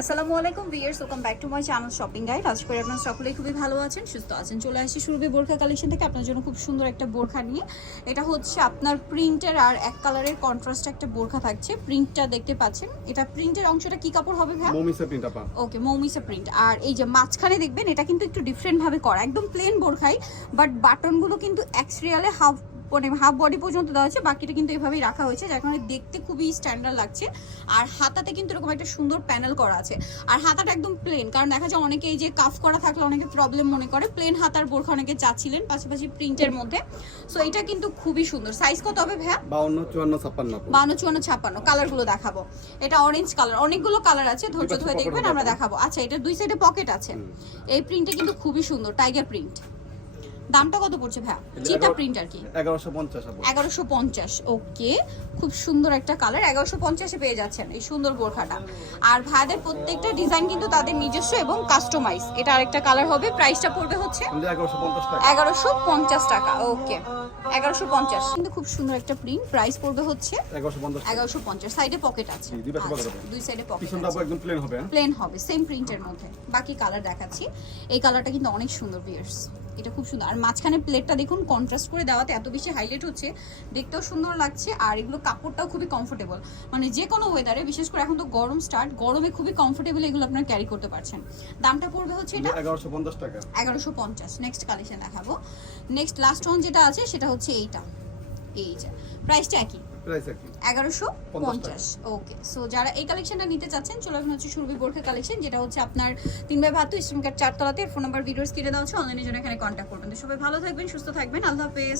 আসসালামু আলাইকুম viewers welcome back to my channel shopping guide আজ করে আপনারা সকলেই খুবই ভালো আছেন সুস্থ আছেন। চলে আসি সুরভি বোরখা কালেকশন থেকে আপনার জন্য খুব সুন্দর একটা বোরখা নিয়ে। এটা হচ্ছে আপনার প্রিন্টের আর এক কালারের কন্ট্রাস্ট একটা বোরখা থাকছে। প্রিন্টটা দেখতে পাচ্ছেন। এটা প্রিন্টের অংশটা কি কাপড় হবে ভাই মমিসে প্রিন্ট আপা। ওকে মৌমিসা প্রিন্ট আর এই যে মাঝখানে দেখবেন এটা কিন্তু একটু ডিফারেন্ট ভাবে করা একদম প্লেন বোরখাই বাট বাটনগুলো কিন্তু এক্সরিয়ালে হাফ মানে হাফ বডি পর্যন্ত দেওয়া হয়েছে বাকিটা কিন্তু এভাবেই রাখা হয়েছে যার কারণে দেখতে খুবই স্ট্যান্ডার্ড লাগছে। আর হাতাতে কিন্তু এরকম একটা সুন্দর প্যানেল করা আছে। আর হাতাটা একদম প্লেন কারণ দেখা যায় অনেকে এই যে কাফ করা থাকলে অনেকে প্রবলেম মনে করে। প্লেন হাতার বোরখা অনেকে চাচ্ছিলেন পাশাপাশি প্রিন্টের মধ্যে। সো এটা কিন্তু খুবই সুন্দর। সাইজ কত হবে ভাইয়া? বাউন্ন চুয়ান্ন ছাপ্পান্ন। বান্ন চুয়ান্ন ছাপ্পান্ন। কালারগুলো দেখাবো। এটা অরেঞ্জ কালার অনেকগুলো কালার আছে ধৈর্য ধরে দেখবেন আমরা দেখাবো। আচ্ছা এটা দুই সাইডে পকেট আছে। এই প্রিন্টটা কিন্তু খুবই সুন্দর টাইগার প্রিন্ট দামটা কত পড়ছে ভাইয়া? এগারো- প্রিন্ট আর কি? এগারোশো পঞ্চাশ আপু এগারোশো পঞ্চাশ ওকে খুব সুন্দর একটা কালার এগারোশো পঞ্চাশে পেয়ে যাচ্ছেন এই সুন্দর বোরখাটা। আর ভাইদের প্রত্যেকটা ডিজাইন কিন্তু তাদের নিজস্ব এবং কাস্টমাইজ এটা আরেকটা কালার হবে প্রাইসটা পড়বে হচ্ছে আমাদের এগারোশো পঞ্চাশ টাকা। এগারোশো পঞ্চাশ টাকা ওকে এগারোশো পঞ্চাশ। কিন্তু খুব সুন্দর একটা প্রিন্ট প্রাইস পড়বে হচ্ছে এগারোশো পঞ্চাশ টাকা। এগারোশো পঞ্চাশ। সাইডে পকেট আছে। দুই আচ্ছা, দুই সাইডে পকেট পিছনটা একদম প্লেন হবে হ্যাঁ? প্লেন হবে সেম প্রিন্টের মধ্যে। বাকি কালার দেখাচ্ছি। এই কালারটা কিন্তু অনেক সুন্দর বিয়ার্স এটা খুব সুন্দর। আর মাঝখানে প্লেটটা দেখুন কন্ট্রাস্ট করে দেওয়াতে এত বেশি হাইলাইট হচ্ছে। দেখতেও সুন্দর লাগছে আর এগুলো কাপড়টাও খুবই কমফোর্টেবল মানে যে কোনো ওয়েদারে বিশেষ করে এখন তো গরম স্টার্ট গরমে খুবই কমফোর্টেবল এগুলো আপনারা ক্যারি করতে পারছেন। দামটা পড়বে হচ্ছে এটা এগারোশো পঞ্চাশ টাকা। এগারোশো পঞ্চাশ। নেক্সট কালেকশন দেখাবো। নেক্সট লাস্ট ওয়ান যেটা আছে সেটা হচ্ছে এইটা। এই যে প্রাইসটা একই একই। এগারোশো পঞ্চাশ ওকে। সো যারা এই কালেকশনটা নিতে চাচ্ছেন চলে আসুন হচ্ছে সুরভি বোরখা কালেকশন যেটা হচ্ছে আপনার তিন বাই চারতলাতে। ফোন নাম্বার ভিডিওস কিনে দেওয়া হচ্ছে অনলাইনের জন্য এখানে কন্ট্যাক্ট করবেন। তো সবাই ভালো থাকবেন সুস্থ থাকবেন। আল্লাহ হাফেজ।